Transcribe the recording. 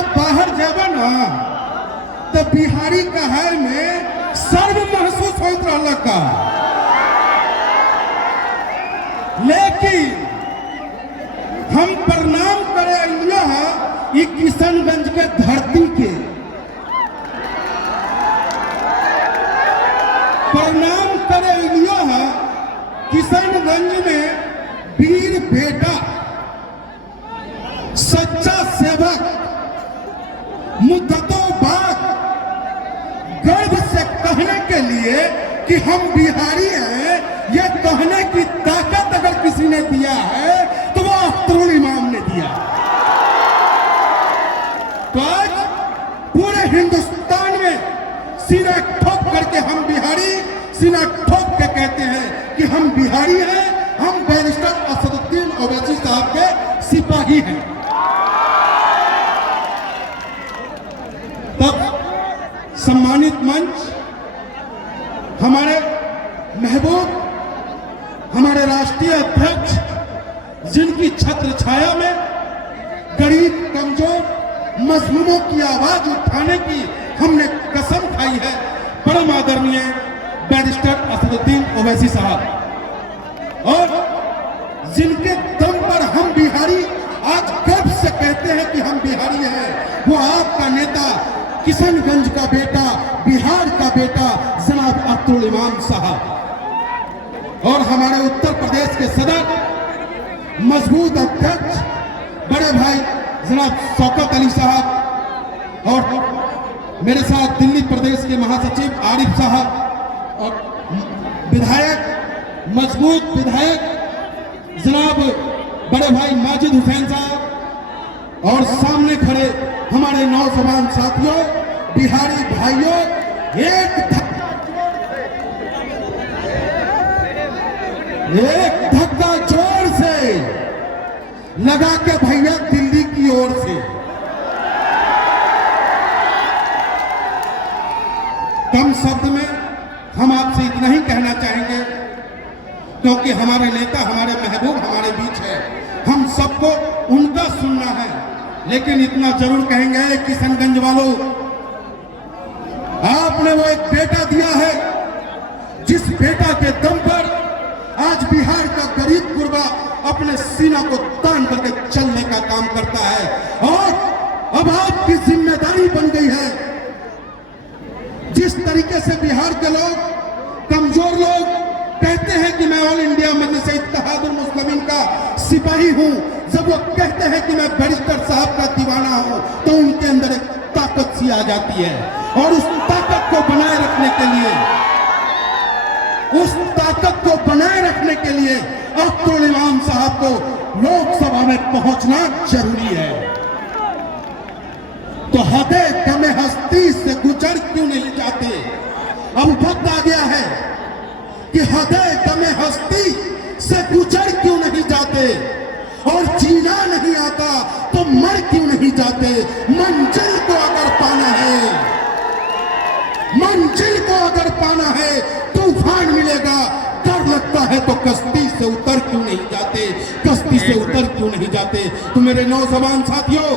जब बाहर जाबा ना तो बिहारी कहाय में सर्व महसूस होत रहल का, लेकिन हम प्रणाम करे अइला ई किशनगंज के धरती के प्रणाम करे अइला किशनगंज में वीर बेटा सच्चा सेवक मुद्दतों बाद गर्व से कहने के लिए कि हम बिहारी हैं, ये कहने की ताकत अगर किसी ने दिया है तो वो अख्तरुल इमाम ने दिया। तो आज पूरे हिंदुस्तान में सीना ठोक करके हम बिहारी सीना ठोक के कहते हैं कि हम बिहारी हैं, हम बैरिस्टर असदुद्दीन ओवैसी साहब के सिपाही हैं। तब सम्मानित मंच हमारे महबूब हमारे राष्ट्रीय अध्यक्ष, जिनकी छत्र छाया में गरीब कमजोर मजलूमों की आवाज उठाने की हमने कसम खाई है, परम आदरणीय बैरिस्टर असदुद्दीन ओवैसी साहब, और जिनके दम पर हम बिहारी आज गर्व से कहते हैं कि हम बिहारी हैं, वो आपका नेता किशनगंज का बेटा, बिहार का बेटा जनाब अख्तरुल इमाम साहब, और हमारे उत्तर प्रदेश के सदर मजबूत अध्यक्ष बड़े भाई जनाब शौकत अली साहब, और मेरे साथ दिल्ली प्रदेश के महासचिव आरिफ साहब, और विधायक मजबूत विधायक जनाब बड़े भाई माजिद हुसैन साहब, और सामने खड़े हमारे नौजवान साथियों, बिहारी भाइयों, एक धक्का जोर से लगा के भैया दिल्ली की ओर से। कम शब्द में हम आपसे इतना ही कहना चाहेंगे, क्योंकि हमारे नेता हमारे महबूब हमारे बीच है, हम सबको उनका सुनना है, लेकिन इतना जरूर कहेंगे किशनगंज वालों, आपने वो एक बेटा दिया है जिस बेटा के दम पर आज बिहार का गरीब गुरबा अपने सीना को तान करके चलने का काम करता है, और अब आपकी जिम्मेदारी बन गई है। जिस तरीके से बिहार के लोग, कमजोर लोग कहते हैं कि मैं ऑल इंडिया मजलिस इत्तेहादुल मुस्लिमीन का सिपाही हूं, जब वो कहते हैं कि मैं बैरिस्टर साहब का दीवाना हूं, तो उनके अंदर एक ताकत सी आ जाती है, और उस ताकत को बनाए रखने के लिए, उस ताकत को बनाए रखने के लिए अख्तरुल इमाम साहब को लोकसभा में पहुंचना जरूरी है। तो हदे दमे हस्ती से गुजर क्यों नहीं जाते? अब वक्त आ गया है कि हदे दमे हस्ती से गुजर क्यों नहीं जाते, और जीना नहीं आता तो मर क्यों नहीं जाते? मंजिल को अगर पाना है, मंजिल को अगर पाना है, तूफान मिलेगा, डर लगता है तो कश्ती से उतर क्यों नहीं जाते, कश्ती से उतर क्यों नहीं जाते? तो मेरे नौजवान साथियों,